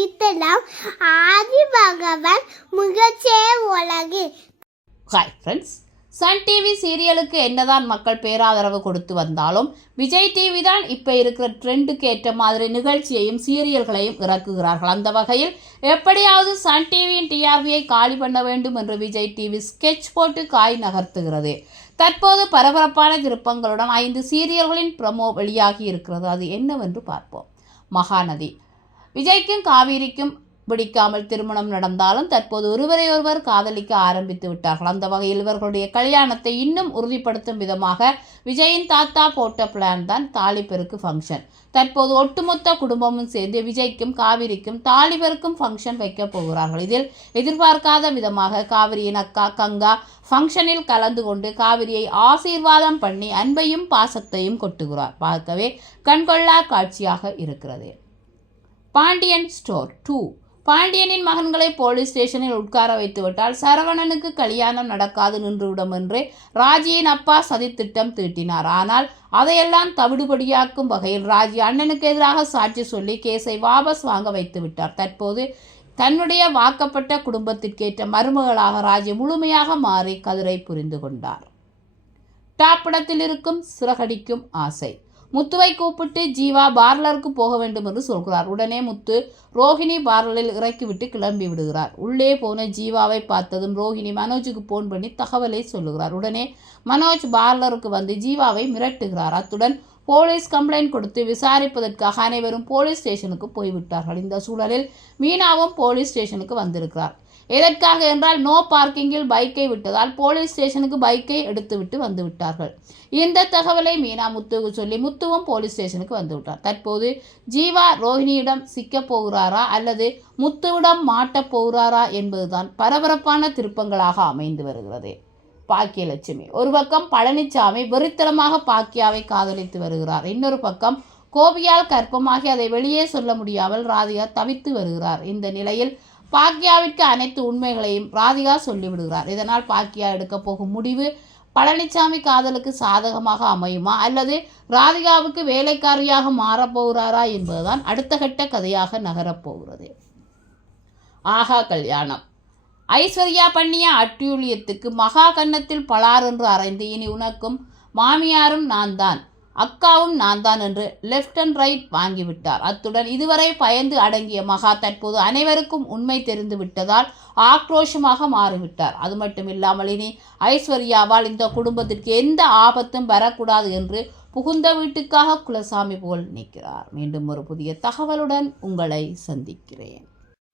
படித்தலாம் ஆதி பகவான் முகச்சே உலகு ஹாய் ஃப்ரெண்ட்ஸ் சன் டிவி சீரியலுக்கு என்னதான் மக்கள் பேராதரவு கொடுத்து வந்தாலும் விஜய் டிவி தான் இப்போ இருக்கிற ட்ரெண்டுக்கு ஏற்ற மாதிரி நிகழ்ச்சியையும் சீரியல்களையும் இறக்குகிறார்கள். அந்த வகையில் எப்படியாவது சன் டிவியின் டிஆர்பியை காலி பண்ண வேண்டும் என்று விஜய் டிவி ஸ்கெட்ச் போட்டு காய் நகர்த்துகிறது. தற்போது பரபரப்பான திருப்பங்களுடன் ஐந்து சீரியல்களின் ப்ரமோ வெளியாகி இருக்கிறது. அது என்னவென்று பார்ப்போம். மகாநதி. விஜய்க்கும் காவேரிக்கும் பிடிக்காமல் திருமணம் நடந்தாலும் தற்போது ஒருவரை ஒருவர் காதலிக்க ஆரம்பித்து விட்டார்கள். அந்த வகையில் இவர்களுடைய கல்யாணத்தை இன்னும் உறுதிப்படுத்தும் விதமாக விஜயின் தாத்தா போட்ட பிளான் தான் தாலிபெருக்கு ஃபங்க்ஷன் தற்போது ஒட்டுமொத்த குடும்பமும் சேர்ந்து விஜய்க்கும் காவிரிக்கும் தாலிபெருக்கும் ஃபங்க்ஷன் வைக்க போகிறார்கள். இதில் எதிர்பார்க்காத விதமாக காவிரியின் அக்கா கங்கா ஃபங்க்ஷனில் கலந்து கொண்டு காவிரியை ஆசீர்வாதம் பண்ணி அன்பையும் பாசத்தையும் கொட்டுகிறார். பார்க்கவே கண்கொள்ளா காட்சியாக இருக்கிறது. Pandian store two. பாண்டியனின் மகன்களை போலீஸ் ஸ்டேஷனில் உட்கார வைத்துவிட்டால் சரவணனுக்கு கல்யாணம் நடக்காது நின்றுவிடும் என்று ராஜியின் அப்பா சதித்திட்டம் தீட்டினார். ஆனால் அதையெல்லாம் தவிடுபடியாக்கும் வகையில் ராஜி அண்ணனுக்கு எதிராக சாட்சி சொல்லி கேஸை வாபஸ் வாங்க வைத்து விட்டார் தற்போது தன்னுடைய வாக்கப்பட்ட குடும்பத்திற்கேற்ற மருமகளாக ராஜி முழுமையாக மாறி கதிரை புரிந்து கொண்டார். டாப்படத்தில் இருக்கும் சிறகடிக்கும் ஆசை. முத்துவை கூப்பிட்டு ஜீவா பார்லருக்கு போக வேண்டும் என்று சொல்கிறார். உடனே முத்து ரோஹிணி பார்லரில் இறக்கிவிட்டு கிளம்பி விடுகிறார். உள்ளே போன ஜீவாவை பார்த்ததும் ரோஹிணி மனோஜுக்கு போன் பண்ணி தகவலை சொல்லுகிறார். உடனே மனோஜ் பார்லருக்கு வந்து ஜீவாவை மிரட்டுகிறார். அத்துடன் போலீஸ் கம்ப்ளைண்ட் கொடுத்து விசாரிப்பதற்காக அனைவரும் போலீஸ் ஸ்டேஷனுக்கு போய்விட்டார்கள். இந்த சூழலில் மீனாவும் போலீஸ் ஸ்டேஷனுக்கு வந்திருக்கிறார். எதற்காக என்றால் நோ பார்க்கிங்கில் பைக்கை விட்டதால் போலீஸ் ஸ்டேஷனுக்கு பைக்கை எடுத்துவிட்டு வந்து விட்டார்கள் இந்த தகவலை மீனா முத்துவுக்கு சொல்லி முத்துவும் போலீஸ் ஸ்டேஷனுக்கு வந்து விட்டார் தற்போது ஜீவா ரோஹிணியிடம் சிக்கப் போகிறாரா அல்லது முத்துவிடம் மாட்டப் போகிறாரா என்பதுதான் பரபரப்பான திருப்பங்களாக அமைந்து வருகிறது. பாக்கியலட்சுமி ஒரு பக்கம் பழனிசாமி வெறித்தனமாக பாக்கியாவை காதலித்து வருகிறார். இன்னொரு பக்கம் கோபியால் கற்பமாகி அதை வெளியே சொல்ல முடியாமல் ராதிகா தவித்து வருகிறார். இந்த நிலையில் பாக்கியாவிற்கு அனைத்து உண்மைகளையும் ராதிகா சொல்லிவிடுகிறார். இதனால் பாக்கியா எடுக்க போகும் முடிவு பழனிசாமி காதலுக்கு சாதகமாக அமையுமா? அல்லது ராதிகாவுக்கு வேலைக்காரியாக மாறப்போகிறாரா என்பதுதான் அடுத்த கட்ட கதையாக நகரப்போகிறது ஆஹா கல்யாணம். ஐஸ்வர்யா பண்ணிய அட்டூழியத்துக்கு மகா கன்னத்தில் பலார் என்று அறைந்து இனி உனக்கும் மாமியாரும் நான் தான் அக்காவும் நான் தான் என்று லெஃப்ட் அண்ட் ரைட் வாங்கிவிட்டார். அத்துடன் இதுவரை பயந்து அடங்கிய மகா தற்போது அனைவருக்கும் உண்மை தெரிந்து விட்டதால் ஆக்ரோஷமாக மாறிவிட்டார். அது மட்டும் இல்லாமல் இனி ஐஸ்வர்யாவால் இந்த குடும்பத்திற்கு எந்த ஆபத்தும் வரக்கூடாது என்று புகுந்த வீட்டுக்காக குலசாமி போல் நிற்கிறார். மீண்டும் ஒரு புதிய தகவலுடன் உங்களை சந்திக்கிறேன்.